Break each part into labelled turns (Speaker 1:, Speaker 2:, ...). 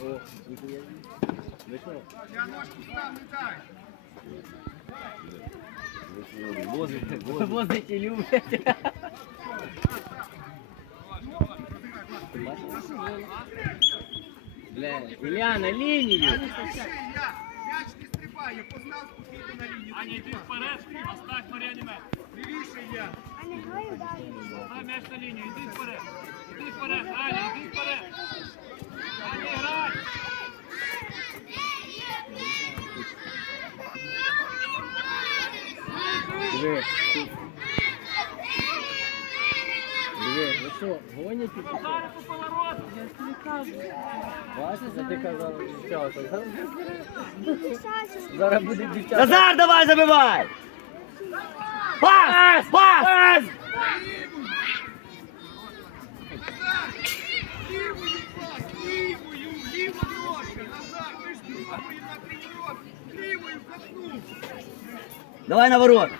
Speaker 1: О, вийшов.
Speaker 2: Я ножку став, не дай.
Speaker 1: Возите, возите, любите. Бля, Ілля, на лінію.
Speaker 2: Я. М'яч не стрибає, познав спокійно на лінію.
Speaker 3: Аня, йди вперед, оставь Мар'яні м'яч.
Speaker 2: Лівіше я.
Speaker 3: Оставь м'яч на лінію, йди вперед.
Speaker 1: Диви. Диви, ви що, ти дівчата. Зараз- буде дівчата. Назар, давай забивай! Пас! Пас!
Speaker 2: Лівою пас, лівою, ліва ножка. Назад, ви ж лівою на тренировці. Лівою копнув.
Speaker 1: Давай на ворот!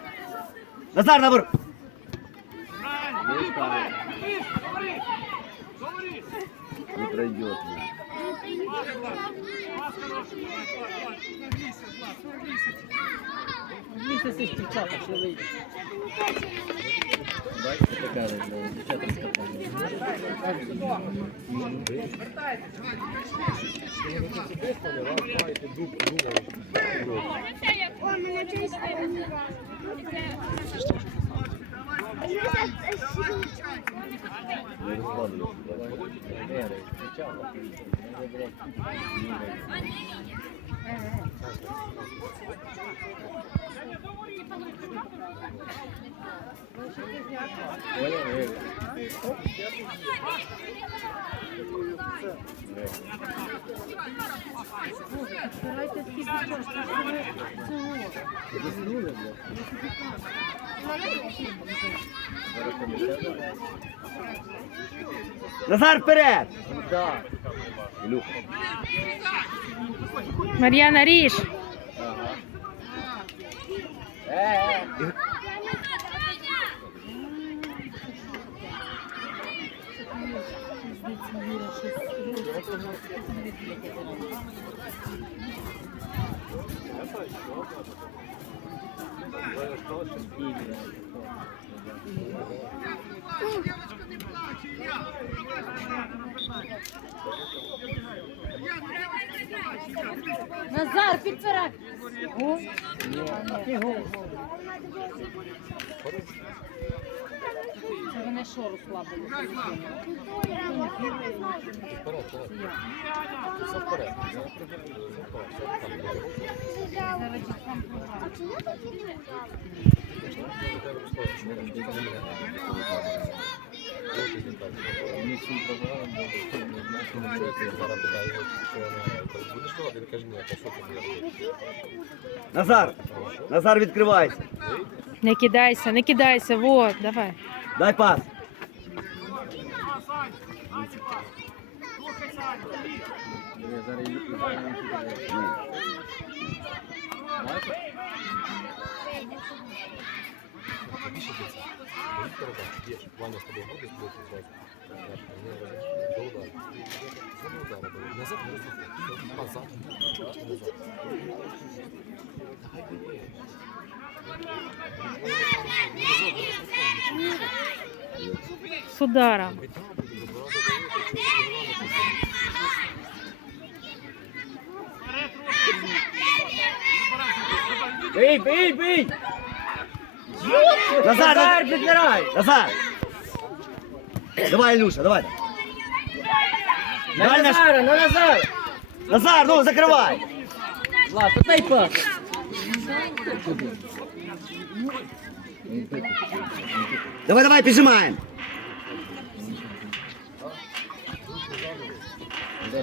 Speaker 1: Назар на ворот! Не пройдет.
Speaker 3: Пас хороший. Пас, пас.
Speaker 2: Нагрійся, Влад, нагрійся.
Speaker 1: Місяці ж дівчата, що вийде. Бачите, така дівчата скакали. Не розкладують. Ери, дівчата. Забрати. Понял? Ери. Заснули, блядь. Назар вперед!
Speaker 4: Мар'яна, ріж.
Speaker 1: Ага. Е, е.
Speaker 2: Девочка не плаче, я. Я, ну девочка не плаче.
Speaker 4: Назар, підпирай. Це вони що розслабили? Зараз діткам погано.
Speaker 1: Назар! Назар, відкривайся!
Speaker 4: Не кидайся, не кидайся, вот, давай.
Speaker 1: Дай пас!
Speaker 4: З ударом.
Speaker 1: Бий, бий, бий! Назар, Назар, підбирай! Назар! Давай, Илюша, давай! Давай, Назар, на Назар! Назар, ну, закривай! Влад, дай пас! Давай, давай, піджимаємо!
Speaker 3: А,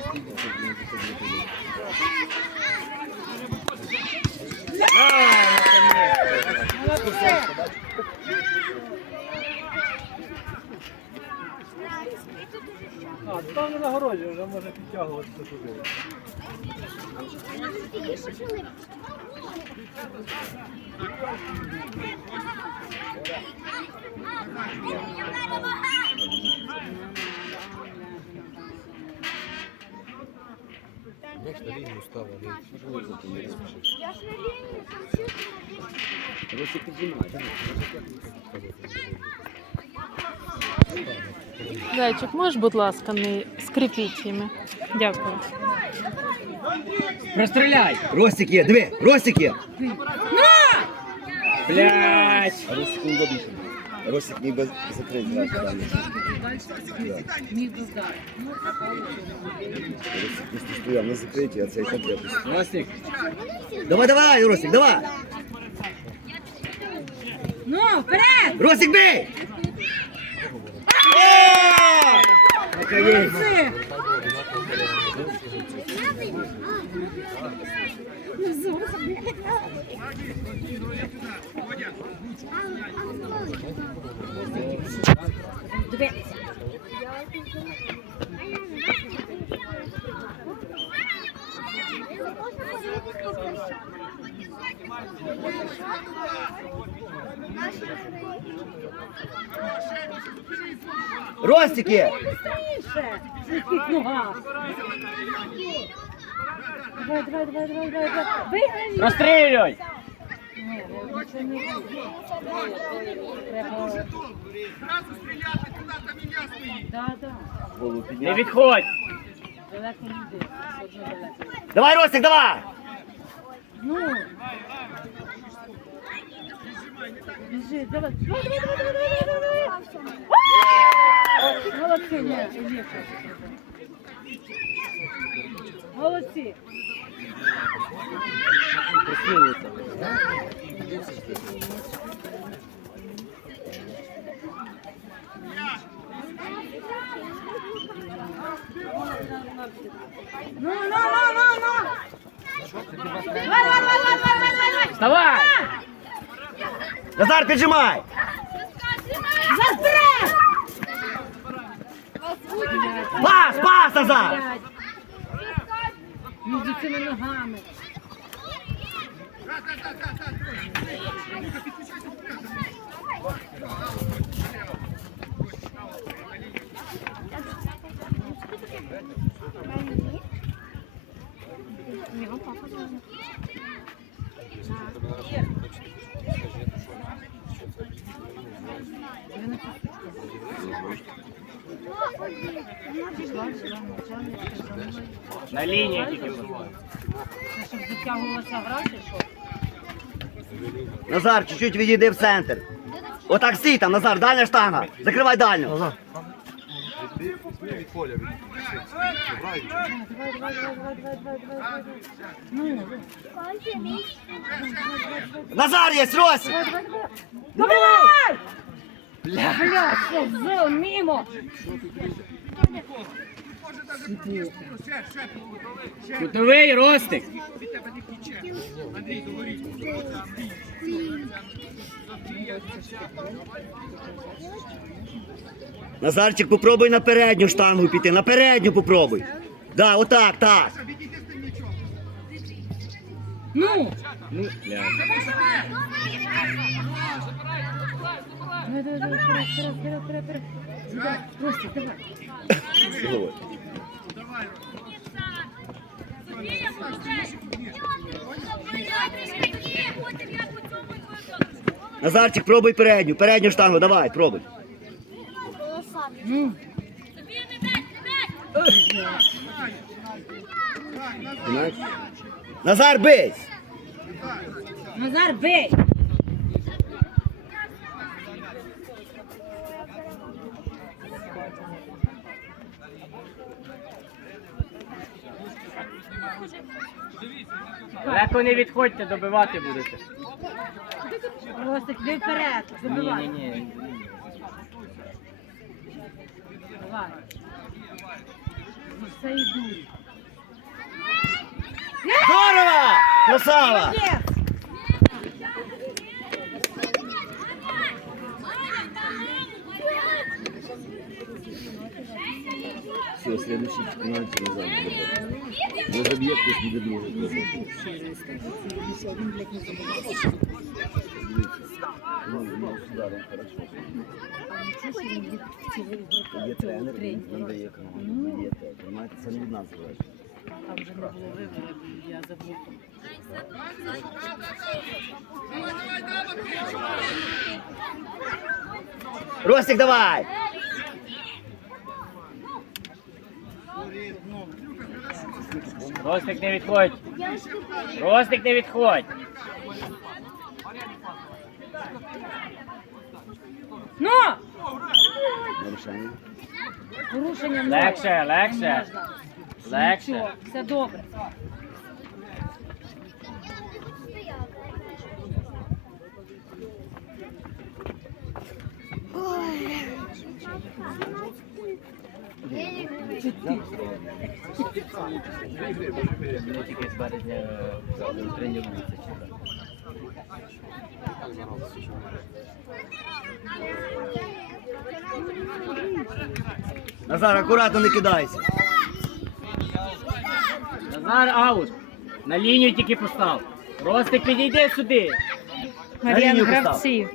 Speaker 3: там на городі, вже може підтягуватися туди. Ростик піджимай.
Speaker 5: Зайчик, можеш, будь ласка, не скрипіть їми. Дякую.
Speaker 3: Простріляй! Ростик є, диви, Ростик є!
Speaker 1: Блять!
Speaker 3: Ростик не добіг. Ростик ніби закрить зразу. далі. Ростик просто стояв на закриті, а цей так якось.
Speaker 1: Ростик!
Speaker 3: Давай, давай, Ростик, давай!
Speaker 2: Ну, вперед!
Speaker 3: Ростик, бей! О! Наконец!
Speaker 2: Це! Давай, давай, давай, давай, давай, давай.
Speaker 1: Розстрілюй!
Speaker 2: Ні, це не Треба...
Speaker 4: Зразу стріляти туди, там ім'я стоїть.
Speaker 2: Да, да.
Speaker 1: Не
Speaker 3: підняв.
Speaker 1: відходь!
Speaker 2: Далеко не йди. Одно далеко.
Speaker 3: Давай, Ростик, давай!
Speaker 2: Ну! Біжи, давай. Давай, давай, давай, давай, давай, давай, давай. Молодці, ні, ні. Молодці. Ну, ну, ну, ну, ну. Давай, давай, давай, давай, давай, давай, давай.
Speaker 3: Назар, піджимай!
Speaker 2: Застряг!
Speaker 3: Пас, пас, Назар!
Speaker 2: Блядь. Між цими ногами.
Speaker 1: На лінії тільки будь.
Speaker 2: Щоб затягувалася гра, чи що?
Speaker 3: Назар, чуть-чуть відійди в центр. Отак стій там, Назар, дальня штанга. Закривай дальню.
Speaker 2: Давай, давай, давай, давай, давай, давай, давай, давай. Ну,
Speaker 3: Назар є, Ростик!
Speaker 2: Давай! Бля, що, зо, мимо!
Speaker 1: Кутовий Ростик!
Speaker 4: Андрій, говоріть.
Speaker 3: Назарчик, попробуй на передню штангу піти, на передню попробуй. Да, отак, так.
Speaker 2: Ну!
Speaker 1: Ну, блядь.
Speaker 2: Давай, давай, давай, вперед, вперед, вперед, вперед, вперед. Давай, Ростик, давай.
Speaker 3: Назарчик, пробуй передню, передню штангу, давай, пробуй.
Speaker 2: Ну,
Speaker 3: Знаєш? Назар, бий!
Speaker 2: Назар, бей!
Speaker 1: Далеко не відходьте, добивати будете.
Speaker 2: Ростик, йди вперед,
Speaker 1: Ні,
Speaker 2: забивай.
Speaker 1: ні, ні.
Speaker 2: Давай. Ну, Все йдуть.
Speaker 3: Здорово! Красава!
Speaker 2: Є!
Speaker 3: Все, следующий чемпионат назад. Не забьет, пусть не добьет. Ну, ну, сюда, да, хорошо. Є тренер, він дає команду, дає те. Понимаєте, це не від нас залежить.
Speaker 2: там вже не було виборів, і я забув.
Speaker 3: Ростик, давай!
Speaker 1: Ростик не відходь. Ростик не відходь.
Speaker 2: Ну!
Speaker 3: Нарушення.
Speaker 2: Порушення норм.
Speaker 1: Легше, легше. Легше.
Speaker 2: Нічого, все добре.
Speaker 1: Мені тільки з березня тренується.
Speaker 3: Назар, акуратно не кидайся.
Speaker 1: Назар аут. На лінію тільки постав. Ростик підійди сюди.
Speaker 5: Мар'ян
Speaker 3: лінію постав.
Speaker 5: гравці.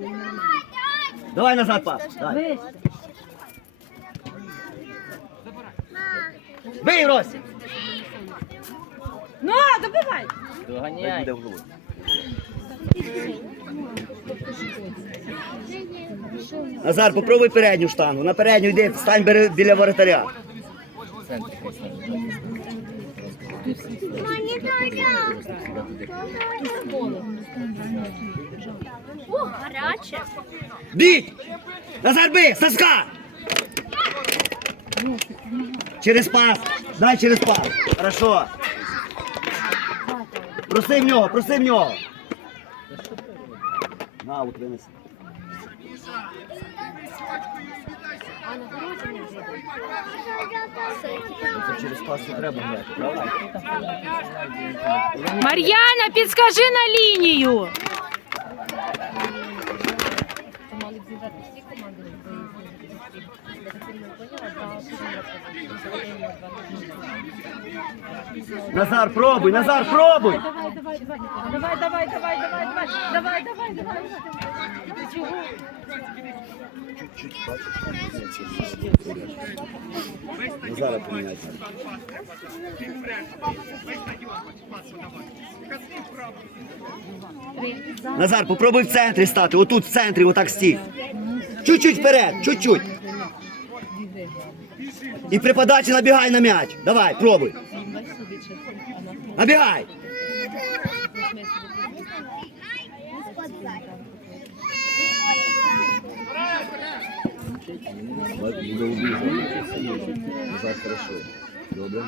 Speaker 3: Давай назад пас. Давай.
Speaker 2: Вище.
Speaker 3: Бий, Ростик!
Speaker 2: Ну, добивай!
Speaker 1: Доганяй.
Speaker 3: Назар, попробуй передню штангу. На передню йди, стань бери біля воротаря.
Speaker 6: Гаряче.
Speaker 3: Біть! Назар, бий! Соска! Через пас! Дай через пас! Хорошо! Проси в нього, проси в нього! На, от винеси. Це через пас не треба грати, правда?
Speaker 5: Мар'яна, підскажи на лінію.
Speaker 3: Назар, пробуй, Назар, пробуй!
Speaker 2: Давай, давай, давай, давай, давай, давай, давай, давай, давай, давай, давай. Чого?
Speaker 3: Назара поміняйся. Назар, попробуй в центрі стати. Отут в центрі, отак стій. Чуть-чуть вперед, чуть-чуть. І при подачі набігай на м'яч. Давай, пробуй. Набігай. Буде. Добре.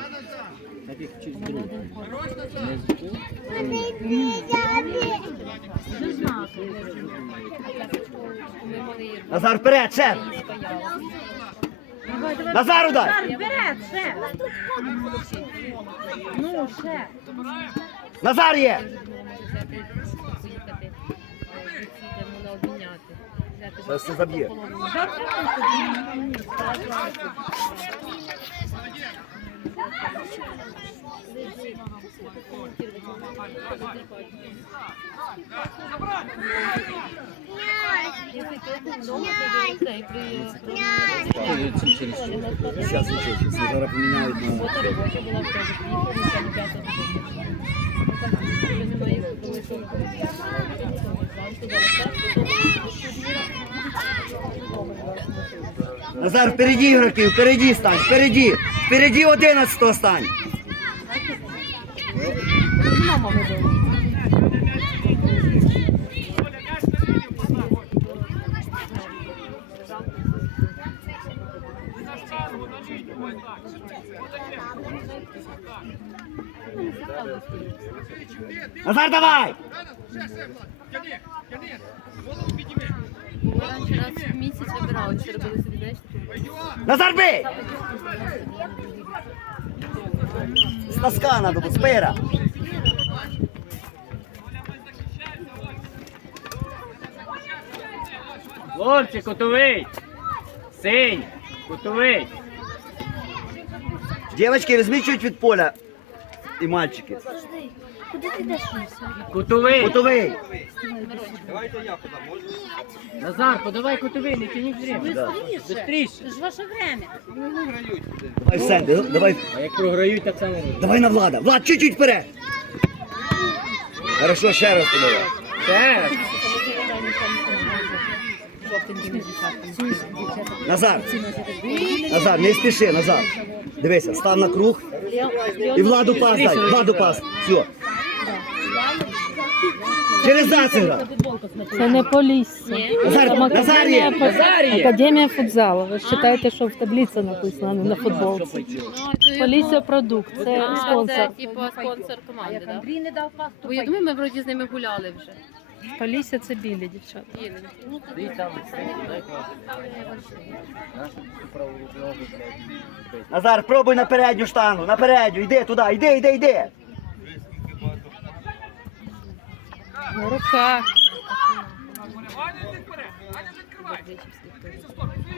Speaker 3: Назар, вперед, ще. Назар удар.
Speaker 2: Вперед, ще. Ну, ще.
Speaker 3: Назар є. Зараз все заб'є. Сейчас ничего, сейчас зараз на Назар, впереди игроки, впереди стань, впереди! Впереди 11 стань. Назар, давай!
Speaker 2: Раз
Speaker 3: Назар, бий! З носка надо буде, спира.
Speaker 1: Хлопці, кутовий. Синь, кутовий.
Speaker 3: Девочки, візьміть чуть від поля. І мальчики.
Speaker 6: Куди ти йдеш?
Speaker 1: Кутовий.
Speaker 3: Готовий.
Speaker 1: Назар, подавай кутовий, не тяніть время.
Speaker 3: Да.
Speaker 1: Бистріше.
Speaker 2: Це ж ваше время.
Speaker 3: Давай, все, давай,
Speaker 1: А як програють, так само
Speaker 3: давай на Влада. Влад, чуть-чуть вперед. Хорошо, ще раз подавай.
Speaker 1: Ще.
Speaker 3: Назар. Назар, не спіши, Назар. Дивися, став на круг. І Владу пас дай, Владу пас. Все. Через нас.
Speaker 5: Це не полісся.
Speaker 3: Назар, Назар
Speaker 5: академія,
Speaker 3: є.
Speaker 5: футзалу. Ви ж читаєте, що в таблиці написано, а не на футболці. Полісся продукт, це спонсор.
Speaker 7: Це типу спонсор команди, так?
Speaker 2: Андрій не дав пас,
Speaker 7: Бо я думаю, ми вроді з ними гуляли вже.
Speaker 5: Полісся це білі дівчата.
Speaker 7: Ну,
Speaker 1: клас.
Speaker 3: Назар, пробуй на передню штангу, на передню. Йди туди, йди, йди, йди.
Speaker 5: На руках.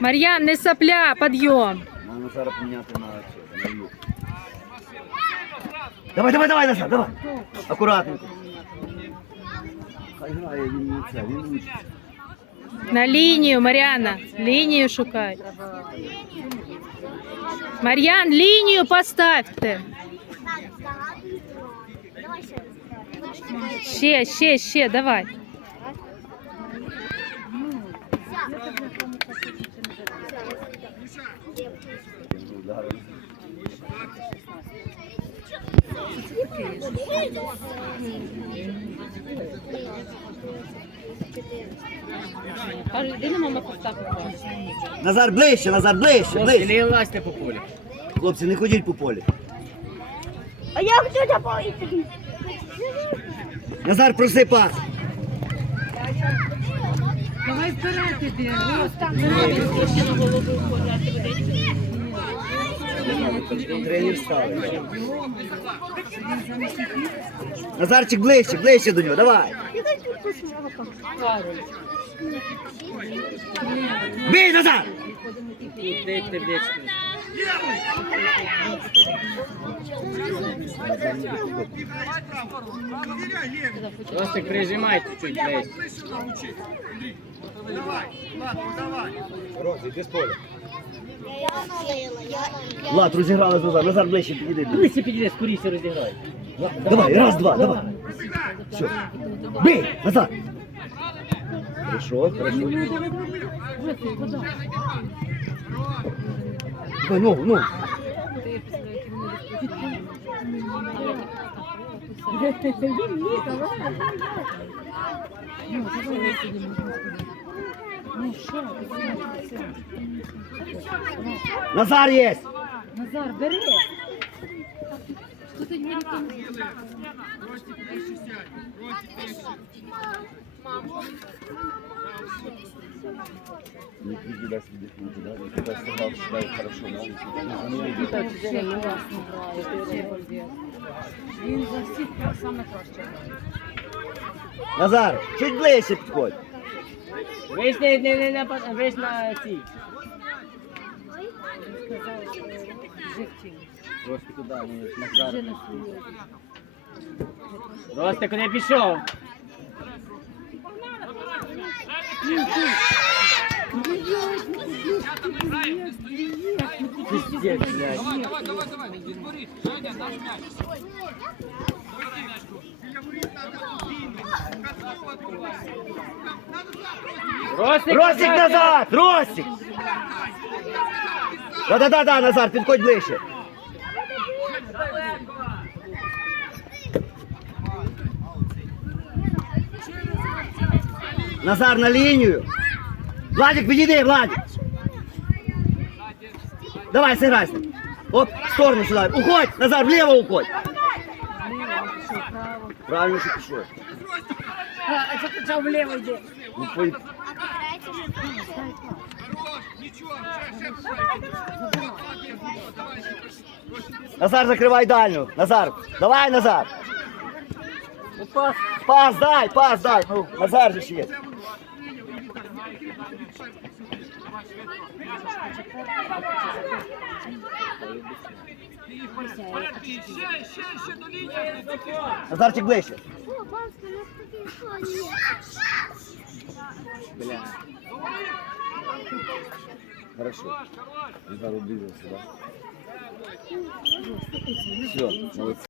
Speaker 5: Мар'ян, не сопля, підйом.
Speaker 3: Надо Назара поміняти на це, на юг. Давай, давай, давай, Назар, давай. Акуратненько. Хай грає, він не це, він учиться.
Speaker 5: На лінію, Мар'яна. Лінію шукай. Мар'ян, лінію поставте. Ще, ще, ще, давай.
Speaker 7: Кажу, йди на мама поставку.
Speaker 3: Назар ближче, Назар ближче, ближче.
Speaker 1: Не лазьте по полю.
Speaker 3: Хлопці, не ходіть по полі.
Speaker 6: А я хочу допомогти.
Speaker 3: Назар, проси пас.
Speaker 2: Давай вперед іди.
Speaker 3: Тренер ставить. Назарчик ближче, ближче до нього, давай. Бій, Назар!
Speaker 1: Ти ти. Просто прижимай чуть-чуть ближче.
Speaker 4: Ближче научи. Андрій. Давай, ладно, давай.
Speaker 3: Влад, розіграли Назар, Назар ближче підійди.
Speaker 1: Ближче підійди, скоріше розіграй.
Speaker 3: Давай, раз, два, давай. Все. Бий, Назар. Хорошо, хорошо. Давай, ногу, ногу. Назар есть!
Speaker 2: Назар, бери.
Speaker 4: Ростик, Ростик,
Speaker 3: передай себе лучше, да? Когда сыграл, считаю, хорошо, но
Speaker 2: Він за всіх саме краще.
Speaker 3: Назар, чуть ближче підходь.
Speaker 1: Вийш не, не, не, на, вийш на цій. Просто куди, не Назар. Просто куди пішов?
Speaker 4: Давай, давай, давай. Наш м'яч.
Speaker 1: Ростик,
Speaker 3: Ростик назад! Ростик! Да-да-да, Назар, підходь ближче. Назар на лінію. Владик, підійди, Владик. Давай, сыграй с ним. Оп, в сторону сюда. Уходь, Назар, влево уходь. Правильно, що пішов.
Speaker 2: А що ти чав вліво йди?
Speaker 3: Ну, пой-
Speaker 4: Хорош, нічого, ще, ще, ще.
Speaker 3: Назар, закривай дальню. Назар, давай, Назар.
Speaker 1: пас.
Speaker 3: Пас дай, пас дай. Ну, Назар же ж Назарчик ближче.
Speaker 6: Є?
Speaker 3: Хорошо. Назар убежал сюда. Все, молодці.